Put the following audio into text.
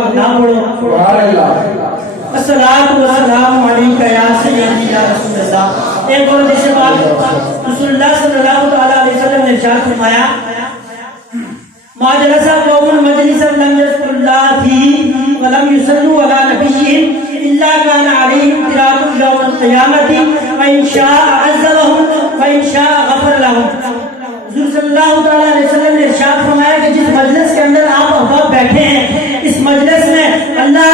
آپ نہ پڑھو. الصلاۃ والسلام علیک یا سیدی یا رسول اللہ. ایک اور دوسری بات رسول اللہ صلی اللہ تعالی علیہ وسلم نے ارشاد فرمایا ما جلس قوم مجلس لم يذكر الله فيه ولم يصلوا على نبيهم الا كان عليهم قراءة يوم القيامة فإن شاء عذبهم وإن شاء غفر لهم. حضور صلی اللہ تعالی علیہ وسلم نے ارشاد فرمایا کہ جس مجلس کے اندر آپ احباب بیٹھے ہیں اس مجلس میں اللہ